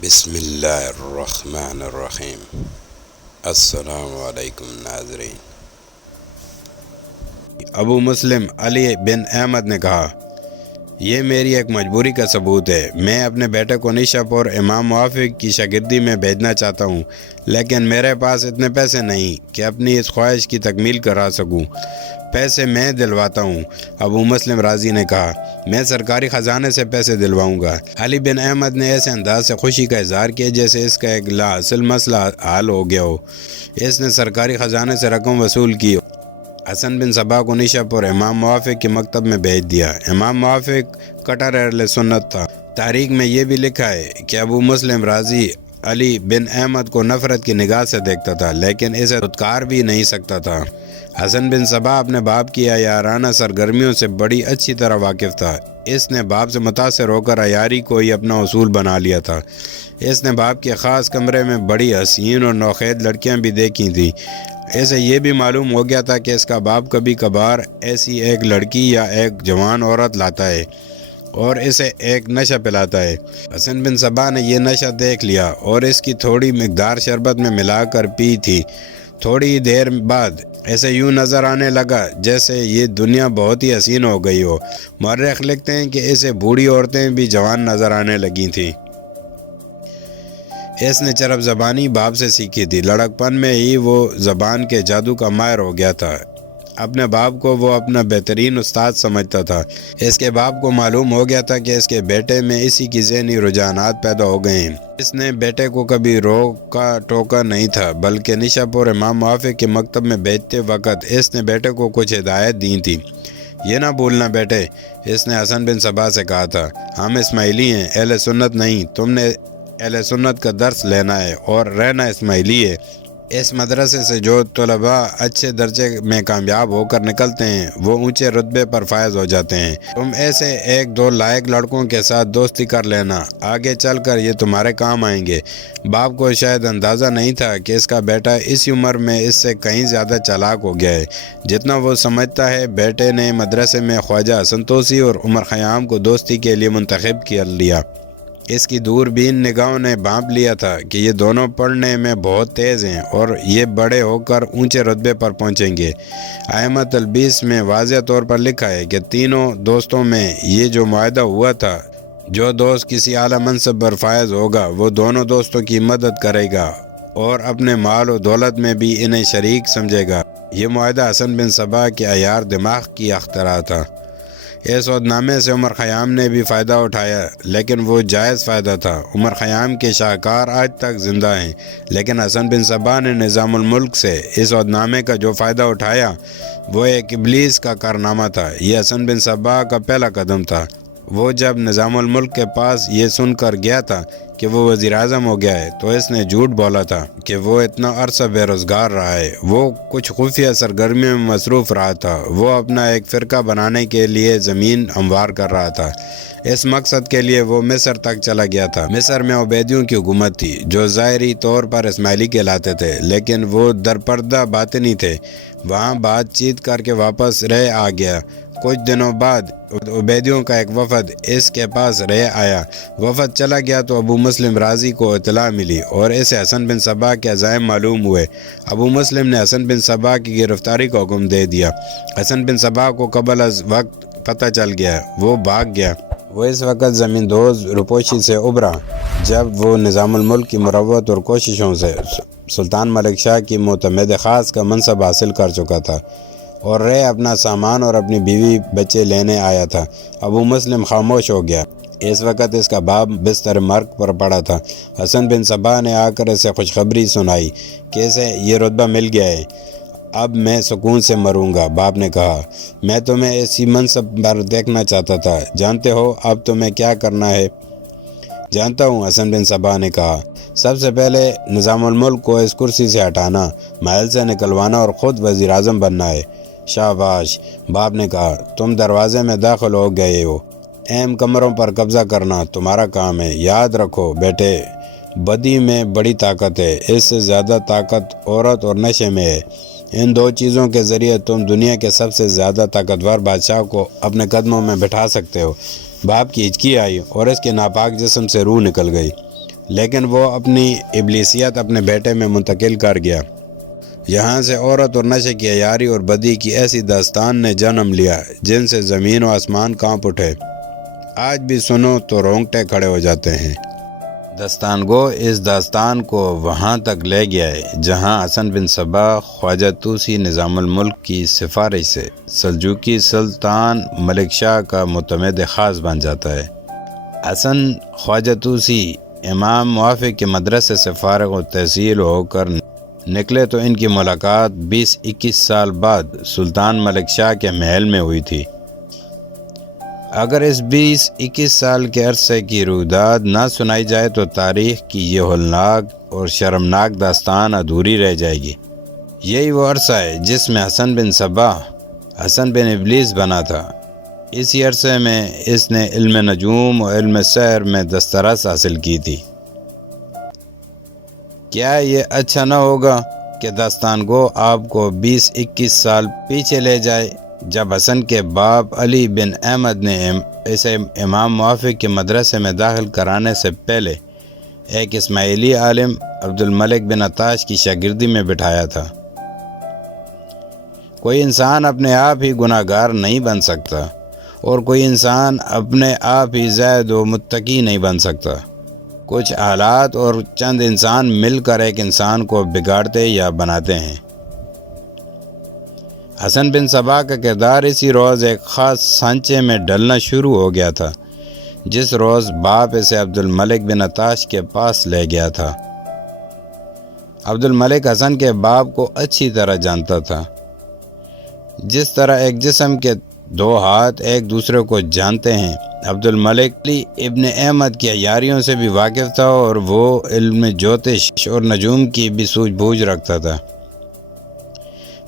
بسم اللہ الرحمن الرحیم۔ السلام علیکم ناظرین۔ ابو مسلم علی بن احمد نے کہا، یہ میری ایک مجبوری کا ثبوت ہے۔ میں اپنے بیٹے کو نیشاپور امام موافق کی شاگردی میں بھیجنا چاہتا ہوں، لیکن میرے پاس اتنے پیسے نہیں کہ اپنی اس خواہش کی تکمیل کرا سکوں۔ پیسے میں دلواتا ہوں۔ ابو مسلم راضی نے کہا، میں سرکاری خزانے سے پیسے دلواؤں گا۔ علی بن احمد نے ایسے انداز سے خوشی کا اظہار کیا جیسے اس کا ایک لاحاصل مسئلہ حل ہو گیا ہو۔ اس نے سرکاری خزانے سے رقم وصول کی۔ حسن بن صبا کو نیشاپور امام موافق کے مکتب میں بھیج دیا۔ امام موافق کٹر اہل سنت تھا۔ تاریخ میں یہ بھی لکھا ہے کہ ابو مسلم راضی علی بن احمد کو نفرت کی نگاہ سے دیکھتا تھا، لیکن اسے دھتکار بھی نہیں سکتا تھا۔ حسن بن صبا اپنے باپ کی عیارانہ سرگرمیوں سے بڑی اچھی طرح واقف تھا۔ اس نے باپ سے متاثر ہو کر عیاری کو ہی اپنا اصول بنا لیا تھا۔ اس نے باپ کے خاص کمرے میں بڑی حسین اور نوخیت لڑکیاں بھی دیکھی تھیں۔ اسے یہ بھی معلوم ہو گیا تھا کہ اس کا باپ کبھی کبھار ایسی ایک لڑکی یا ایک جوان عورت لاتا ہے اور اسے ایک نشہ پلاتا ہے۔ حسن بن صبا نے یہ نشہ دیکھ لیا اور اس کی تھوڑی مقدار شربت میں ملا کر پی تھی۔ تھوڑی دیر بعد ایسے یوں نظر آنے لگا جیسے یہ دنیا بہت ہی حسین ہو گئی ہو۔ مورخ لکھتے ہیں کہ اسے بوڑھی عورتیں بھی جوان نظر آنے لگی تھیں۔ اس نے چرب زبانی باپ سے سیکھی تھی۔ لڑکپن میں ہی وہ زبان کے جادو کا ماہر ہو گیا تھا۔ اپنے باپ کو وہ اپنا بہترین استاد سمجھتا تھا۔ اس کے باپ کو معلوم ہو گیا تھا کہ اس کے بیٹے میں اسی کی ذہنی رجحانات پیدا ہو گئے ہیں۔ اس نے بیٹے کو کبھی روکا ٹوکا نہیں تھا، بلکہ نیشاپور امام موافق کے مکتب میں بھیجتے وقت اس نے بیٹے کو کچھ ہدایت دی تھی۔ یہ نہ بھولنا بیٹے، اس نے حسن بن صبا سے کہا تھا، ہم اسماعیلی ہیں، اہل سنت نہیں۔ تم نے اہل سنت کا درس لینا ہے اور رہنا اسماعیلی ہے۔ اس مدرسے سے جو طلباء اچھے درجے میں کامیاب ہو کر نکلتے ہیں وہ اونچے رتبے پر فائز ہو جاتے ہیں۔ تم ایسے ایک دو لائق لڑکوں کے ساتھ دوستی کر لینا، آگے چل کر یہ تمہارے کام آئیں گے۔ باپ کو شاید اندازہ نہیں تھا کہ اس کا بیٹا اسی عمر میں اس سے کہیں زیادہ چالاک ہو گیا ہے جتنا وہ سمجھتا ہے۔ بیٹے نے مدرسے میں خواجہ حسن توسی اور عمر خیام کو دوستی کے لیے منتخب کر لیا۔ اس کی دوربین نگاہوں نے بھانپ لیا تھا کہ یہ دونوں پڑھنے میں بہت تیز ہیں اور یہ بڑے ہو کر اونچے رتبے پر پہنچیں گے۔ ائمہ تلبیس میں واضح طور پر لکھا ہے کہ تینوں دوستوں میں یہ جو معاہدہ ہوا تھا، جو دوست کسی اعلیٰ منصب پر فائز ہوگا وہ دونوں دوستوں کی مدد کرے گا اور اپنے مال و دولت میں بھی انہیں شریک سمجھے گا۔ یہ معاہدہ حسن بن صبا کے عیار دماغ کی اختراع تھا۔ اس عہد نامے سے عمر خیام نے بھی فائدہ اٹھایا، لیکن وہ جائز فائدہ تھا۔ عمر خیام کے شاہکار آج تک زندہ ہیں، لیکن حسن بن صبا نے نظام الملک سے اس عہد نامے کا جو فائدہ اٹھایا وہ ایک ابلیس کا کارنامہ تھا۔ یہ حسن بن صبا کا پہلا قدم تھا۔ وہ جب نظام الملک کے پاس یہ سن کر گیا تھا کہ وہ وزیر اعظم ہو گیا ہے تو اس نے جھوٹ بولا تھا کہ وہ اتنا عرصہ بے روزگار رہا ہے۔ وہ کچھ خفیہ سرگرمیوں میں مصروف رہا تھا۔ وہ اپنا ایک فرقہ بنانے کے لیے زمین ہموار کر رہا تھا۔ اس مقصد کے لیے وہ مصر تک چلا گیا تھا۔ مصر میں عبیدیوں کی حکومت تھی جو ظاہری طور پر اسماعیلی کہلاتے تھے، لیکن وہ درپردہ باطنی تھے۔ وہاں بات چیت کر کے واپس رہ آ گیا۔ کچھ دنوں بعد عبیدیوں کا ایک وفد اس کے پاس رہ آیا۔ وفد چلا گیا تو ابو مسلم راضی کو اطلاع ملی اور اسے حسن بن صبا کے عزائم معلوم ہوئے۔ ابو مسلم نے حسن بن صبا کی گرفتاری کا حکم دے دیا۔ حسن بن صبا کو قبل از وقت پتہ چل گیا، وہ بھاگ گیا۔ وہ اس وقت زمین دوز روپوشی سے ابھرا جب وہ نظام الملک کی مروت اور کوششوں سے سلطان ملک شاہ کی معتمد خاص کا منصب حاصل کر چکا تھا اور رہ اپنا سامان اور اپنی بیوی بچے لینے آیا تھا۔ ابو مسلم خاموش ہو گیا۔ اس وقت اس کا باپ بستر مرگ پر پڑا تھا۔ حسن بن صبا نے آ کر اسے خوشخبری سنائی کہ اسے یہ رتبہ مل گیا ہے۔ اب میں سکون سے مروں گا، باپ نے کہا۔ میں تمہیں اسی منصب پر دیکھنا چاہتا تھا۔ جانتے ہو اب تمہیں کیا کرنا ہے؟ جانتا ہوں، حسن بن صبا نے کہا۔ سب سے پہلے نظام الملک کو اس کرسی سے ہٹانا، محل سے نکلوانا اور خود وزیر اعظم بننا ہے۔ شاباش، باپ نے کہا، تم دروازے میں داخل ہو گئے ہو۔ اہم کمروں پر قبضہ کرنا تمہارا کام ہے۔ یاد رکھو بیٹے، بدی میں بڑی طاقت ہے، اس سے زیادہ طاقت عورت اور نشے میں ہے۔ ان دو چیزوں کے ذریعے تم دنیا کے سب سے زیادہ طاقتور بادشاہ کو اپنے قدموں میں بٹھا سکتے ہو۔ باپ کی ہچکی آئی اور اس کے ناپاک جسم سے روح نکل گئی، لیکن وہ اپنی ابلیسیت اپنے بیٹے میں منتقل کر گیا۔ یہاں سے عورت اور نشے کی عیاری اور بدی کی ایسی داستان نے جنم لیا جن سے زمین و آسمان کانپ اٹھے۔ آج بھی سنو تو رونگٹے کھڑے ہو جاتے ہیں۔ داستان گو اس داستان کو وہاں تک لے گیا ہے جہاں حسن بن صبا خواجہ طوسی نظام الملک کی سفارش سے سلجوقی سلطان ملک شاہ کا معتمد خاص بن جاتا ہے۔ حسن خواجہ طوسی امام موافق کے مدرسے سے فارغ و تحصیل ہو کر نکلے تو ان کی ملاقات 20-21 سال بعد سلطان ملک شاہ کے محل میں ہوئی تھی۔ اگر اس 20-21 سال کے عرصے کی رویداد نہ سنائی جائے تو تاریخ کی یہ ہولناک اور شرمناک داستان ادھوری رہ جائے گی۔ یہی وہ عرصہ ہے جس میں حسن بن صبا حسن بن ابلیس بنا تھا۔ اسی عرصے میں اس نے علم نجوم اور علم سحر میں دسترس حاصل کی تھی۔ کیا یہ اچھا نہ ہوگا کہ داستان گو آپ کو 20-21 سال پیچھے لے جائے جب حسن کے باپ علی بن احمد نے اسے امام موافق کے مدرسے میں داخل کرانے سے پہلے ایک اسماعیلی عالم عبد الملک بن عطاش کی شاگردی میں بٹھایا تھا۔ کوئی انسان اپنے آپ ہی گناہ گار نہیں بن سکتا اور کوئی انسان اپنے آپ ہی زاہد و متقی نہیں بن سکتا۔ کچھ حالات اور چند انسان مل کر ایک انسان کو بگاڑتے یا بناتے ہیں۔ حسن بن صبا کا کردار اسی روز ایک خاص سانچے میں ڈلنا شروع ہو گیا تھا جس روز باپ اسے عبد الملک بن عطاش کے پاس لے گیا تھا۔ عبد الملک حسن کے باپ کو اچھی طرح جانتا تھا۔ جس طرح ایک جسم کے دو ہاتھ ایک دوسرے کو جانتے ہیں، عبد الملک علی ابن احمد کی عیاریوں سے بھی واقف تھا اور وہ علم جوتش اور نجوم کی بھی سوجھ بوجھ رکھتا تھا۔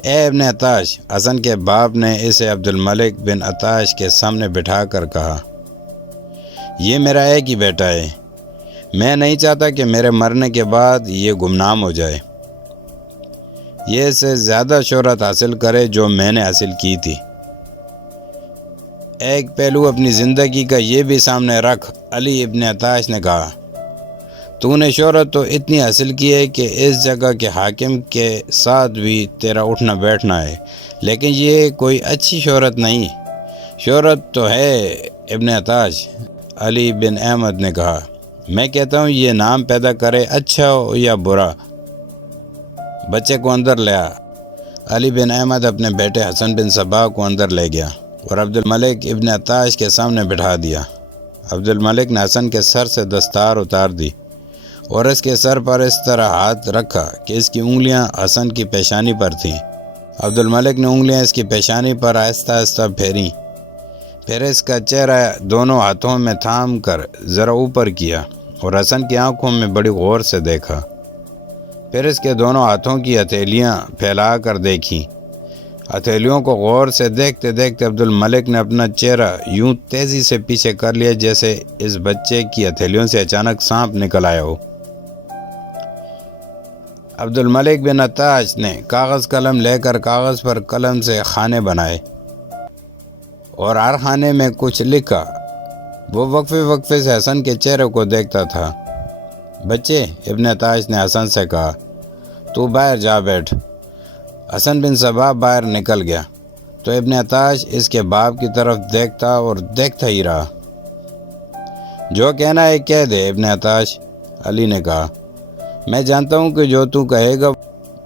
اے ابن عطاش، حسن کے باپ نے اسے عبد الملک بن عطاش کے سامنے بٹھا کر کہا، یہ میرا ایک ہی بیٹا ہے، میں نہیں چاہتا کہ میرے مرنے کے بعد یہ گمنام ہو جائے، یہ اس سے زیادہ شہرت حاصل کرے جو میں نے حاصل کی تھی۔ ایک پہلو اپنی زندگی کا یہ بھی سامنے رکھ، علی ابن عطاش نے کہا، تو نے شہرت تو اتنی حاصل کی ہے کہ اس جگہ کے حاکم کے ساتھ بھی تیرا اٹھنا بیٹھنا ہے، لیکن یہ کوئی اچھی شہرت نہیں۔ شہرت تو ہے ابن عطاش، علی بن احمد نے کہا، میں کہتا ہوں یہ نام پیدا کرے، اچھا ہو یا برا، بچے کو اندر لیا۔ علی بن احمد اپنے بیٹے حسن بن صبا کو اندر لے گیا اور عبد الملک ابن عطاش کے سامنے بٹھا دیا۔ عبد الملک نے حسن کے سر سے دستار اتار دی اور اس کے سر پر اس طرح ہاتھ رکھا کہ اس کی انگلیاں حسن کی پیشانی پر تھیں۔ عبد الملک نے انگلیاں اس کی پیشانی پر آہستہ آہستہ پھیریں، پھر اس کا چہرہ دونوں ہاتھوں میں تھام کر ذرا اوپر کیا اور حسن کی آنکھوں میں بڑی غور سے دیکھا، پھر اس کے دونوں ہاتھوں کی ہتھیلیاں پھیلا کر دیکھیں۔ ہتھیلیوں کو غور سے دیکھتے دیکھتے عبد الملک نے اپنا چہرہ یوں تیزی سے پیچھے کر لیا جیسے اس بچے کی ہتھیلیوں سے اچانک سانپ نکل آیا ہو۔ عبد الملک بن عطاش نے کاغذ قلم لے کر کاغذ پر قلم سے خانے بنائے اور ہر خانے میں کچھ لکھا۔ وہ وقفے وقفے سے حسن کے چہرے کو دیکھتا تھا۔ بچے، ابن عطاش نے حسن سے کہا، تو باہر جا بیٹھ۔ حسن بن صبا باہر نکل گیا تو ابن عطاش اس کے باپ کی طرف دیکھتا اور دیکھتا ہی رہا۔ جو کہنا ہے کہہ دے ابن عطاش، علی نے کہا، میں جانتا ہوں کہ جو تو کہے گا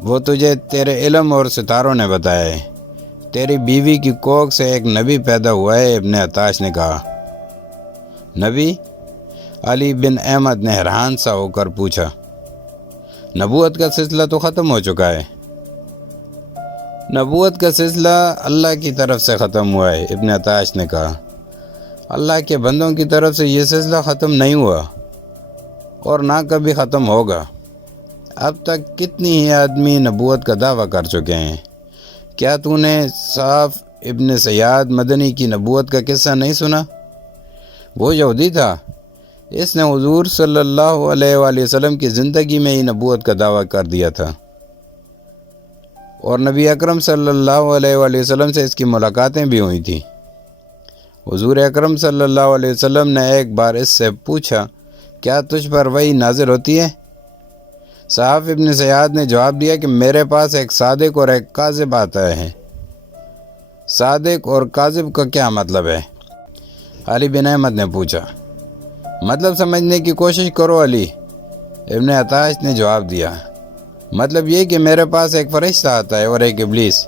وہ تجھے تیرے علم اور ستاروں نے بتایا ہے، تیری بیوی کی کوکھ سے ایک نبی پیدا ہوا ہے۔ ابن عطاش نے کہا، نبی؟ علی بن احمد نے حیران سا ہو کر پوچھا، نبوت کا سلسلہ تو ختم ہو چکا ہے۔ نبوت کا سلسلہ اللہ کی طرف سے ختم ہوا ہے، ابن عطاش نے کہا، اللہ کے بندوں کی طرف سے یہ سلسلہ ختم نہیں ہوا اور نہ کبھی ختم ہوگا۔ اب تک کتنی ہی آدمی نبوت کا دعویٰ کر چکے ہیں، کیا تو نے صاف ابن سیاد مدنی کی نبوت کا قصہ نہیں سنا؟ وہ یہودی تھا، اس نے حضور صلی اللہ علیہ وآلہ وسلم کی زندگی میں ہی نبوت کا دعویٰ کر دیا تھا اور نبی اکرم صلی اللہ علیہ وآلہ وسلم سے اس کی ملاقاتیں بھی ہوئی تھیں۔ حضور اکرم صلی اللہ علیہ وسلم نے ایک بار اس سے پوچھا کیا تجھ پر وحی نازل ہوتی ہے؟ صحاف ابن زیاد نے جواب دیا کہ میرے پاس ایک صادق اور ایک کاذب آتا ہے۔ صادق اور کاذب کا کیا مطلب ہے؟ علی بن احمد نے پوچھا۔ مطلب سمجھنے کی کوشش کرو علی، ابن عطاش نے جواب دیا۔ مطلب یہ کہ میرے پاس ایک فرشتہ آتا ہے اور ایک ابلیس۔